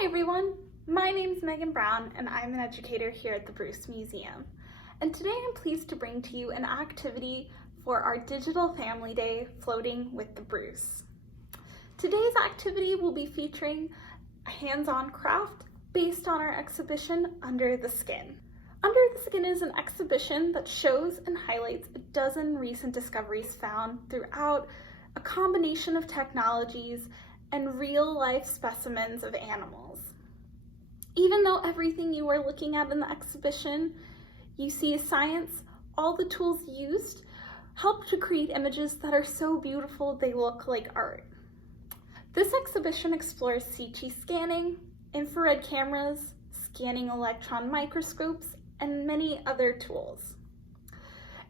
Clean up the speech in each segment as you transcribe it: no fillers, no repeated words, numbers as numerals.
Hi everyone, my name is Megan Brown and I'm an educator here at the Bruce Museum. And today I'm pleased to bring to you an activity for our Digital Family Day, Floating with the Bruce. Today's activity will be featuring a hands-on craft based on our exhibition, Under the Skin. Under the Skin is an exhibition that shows and highlights a dozen recent discoveries found throughout a combination of technologies and real-life specimens of animals. Even though everything you are looking at in the exhibition you see is science, all the tools used help to create images that are so beautiful they look like art. This exhibition explores CT scanning, infrared cameras, scanning electron microscopes, and many other tools.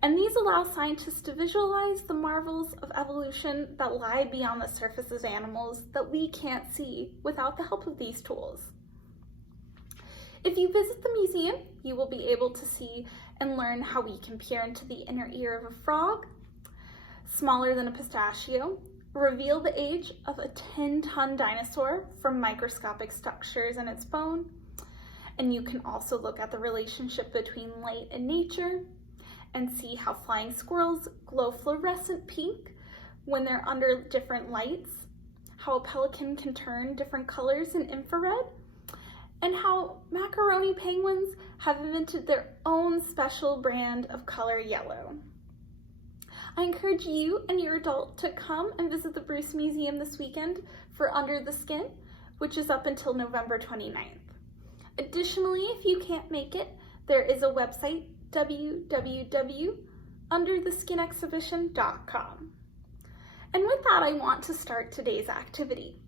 And these allow scientists to visualize the marvels of evolution that lie beyond the surface of animals that we can't see without the help of these tools. If you visit the museum, you will be able to see and learn how we can peer into the inner ear of a frog, smaller than a pistachio, reveal the age of a 10-ton dinosaur from microscopic structures in its bone, and you can also look at the relationship between light and nature, and see how flying squirrels glow fluorescent pink when they're under different lights, how a pelican can turn different colors in infrared, and how macaroni penguins have invented their own special brand of color yellow. I encourage you and your adult to come and visit the Bruce Museum this weekend for Under the Skin, which is up until November 29th. Additionally, if you can't make it, there is a website, www.undertheskinexhibition.com. And with that, I want to start today's activity.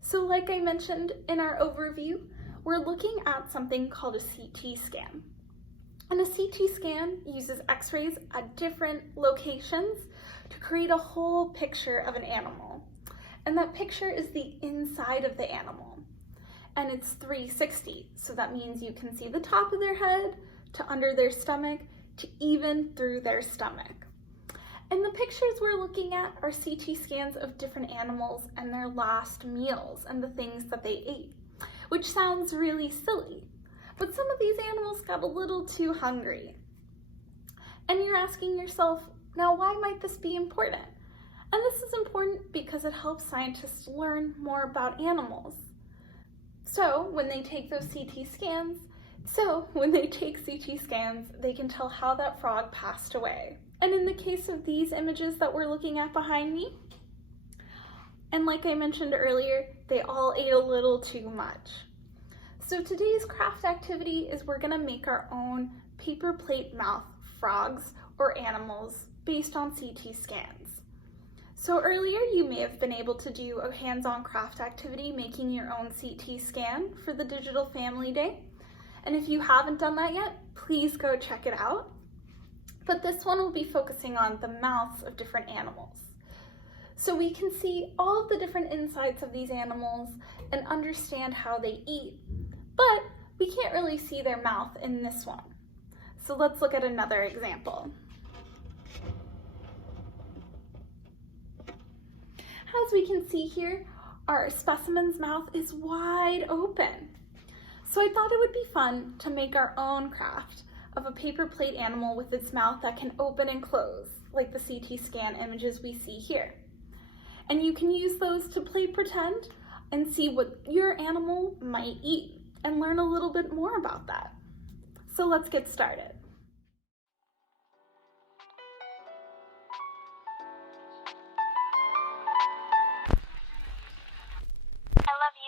So like I mentioned in our overview, we're looking at something called a CT scan. And a CT scan uses x-rays at different locations to create a whole picture of an animal. And that picture is the inside of the animal. And it's 360, so that means you can see the top of their head, to under their stomach, to even through their stomach. And the pictures we're looking at are CT scans of different animals and their last meals and the things that they ate, which sounds really silly, but some of these animals got a little too hungry. And you're asking yourself, now why might this be important? And this is important because it helps scientists learn more about animals. So when they take CT scans, they can tell how that frog passed away. And in the case of these images that we're looking at behind me, and like I mentioned earlier, they all ate a little too much. So today's craft activity is we're gonna make our own paper plate mouth frogs or animals based on CT scans. So earlier you may have been able to do a hands-on craft activity making your own CT scan for the Digital Family Day. And if you haven't done that yet, please go check it out. But this one will be focusing on the mouths of different animals. So we can see all of the different insides of these animals and understand how they eat, but we can't really see their mouth in this one. So let's look at another example. As we can see here, our specimen's mouth is wide open. So I thought it would be fun to make our own craft of a paper plate animal with its mouth that can open and close, like the CT scan images we see here. And you can use those to play pretend and see what your animal might eat and learn a little bit more about that. So let's get started. I love you.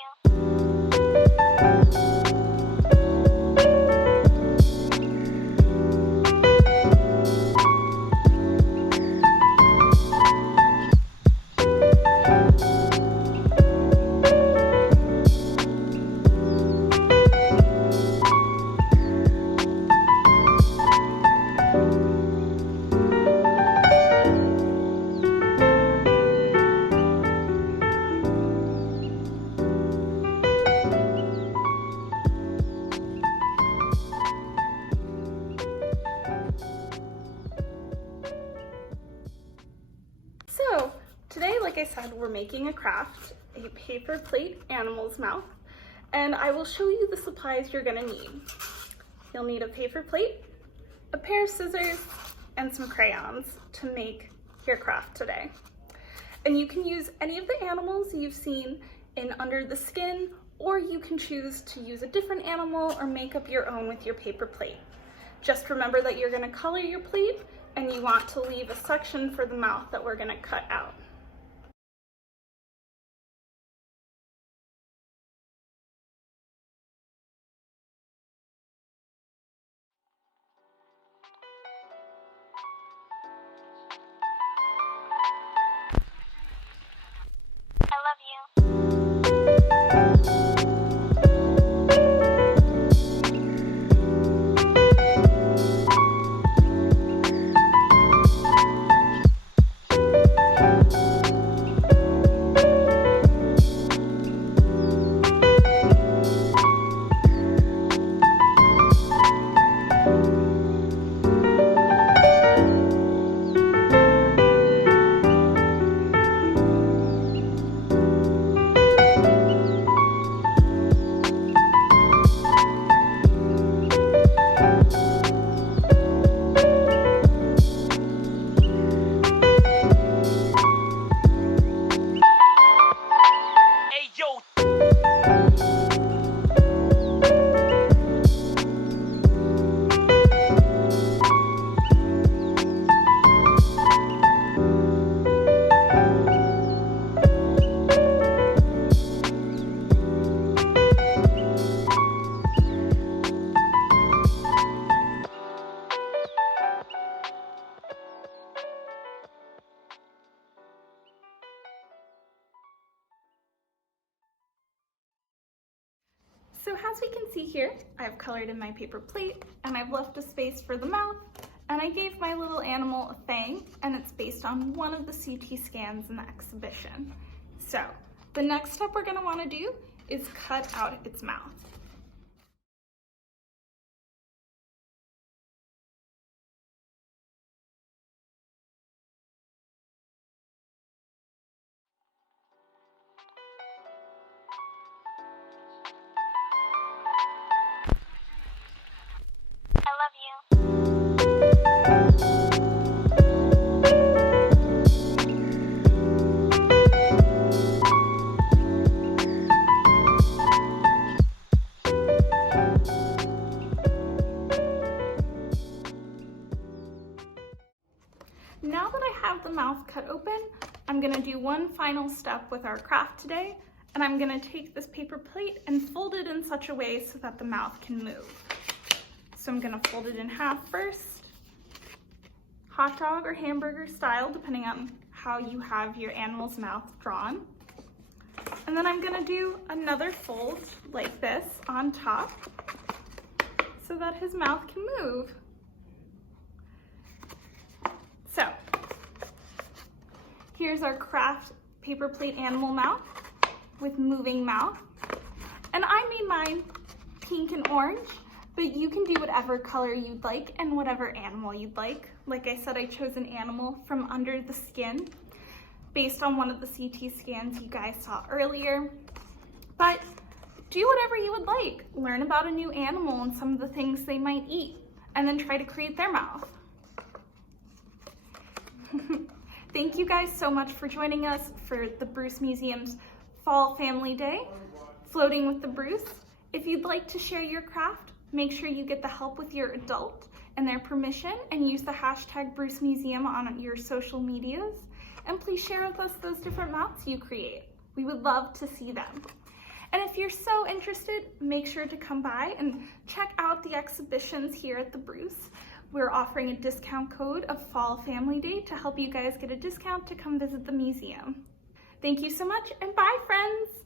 Today, like I said, we're making a craft, a paper plate animal's mouth, and I will show you the supplies you're gonna need. You'll need a paper plate, a pair of scissors, and some crayons to make your craft today. And you can use any of the animals you've seen in Under the Skin, or you can choose to use a different animal or make up your own with your paper plate. Just remember that you're gonna color your plate and you want to leave a section for the mouth that we're gonna cut out. I love you. Hey yo, So as we can see here, I've colored in my paper plate and I've left a space for the mouth, and I gave my little animal a fang, and it's based on one of the CT scans in the exhibition. So the next step we're gonna wanna do is cut out its mouth. I love you. Now that I have the mouth cut open, I'm gonna do one final step with our craft today, and I'm gonna take this paper plate and fold it in such a way so that the mouth can move. So I'm gonna fold it in half first, hot dog or hamburger style, depending on how you have your animal's mouth drawn. And then I'm gonna do another fold like this on top so that his mouth can move. So here's our craft paper plate animal mouth with moving mouth. And I made mine pink and orange, but you can do whatever color you'd like and whatever animal you'd like. Like I said, I chose an animal from Under the Skin based on one of the CT scans you guys saw earlier. But do whatever you would like. Learn about a new animal and some of the things they might eat, and then try to create their mouth. Thank you guys so much for joining us for the Bruce Museum's Fall Family Day, Floating with the Bruce. If you'd like to share your craft, make sure you get the help with your adult and their permission, and use the hashtag Bruce Museum on your social medias. And please share with us those different mouths you create. We would love to see them. And if you're so interested, make sure to come by and check out the exhibitions here at the Bruce. We're offering a discount code of Fall Family Day to help you guys get a discount to come visit the museum. Thank you so much, and bye, friends!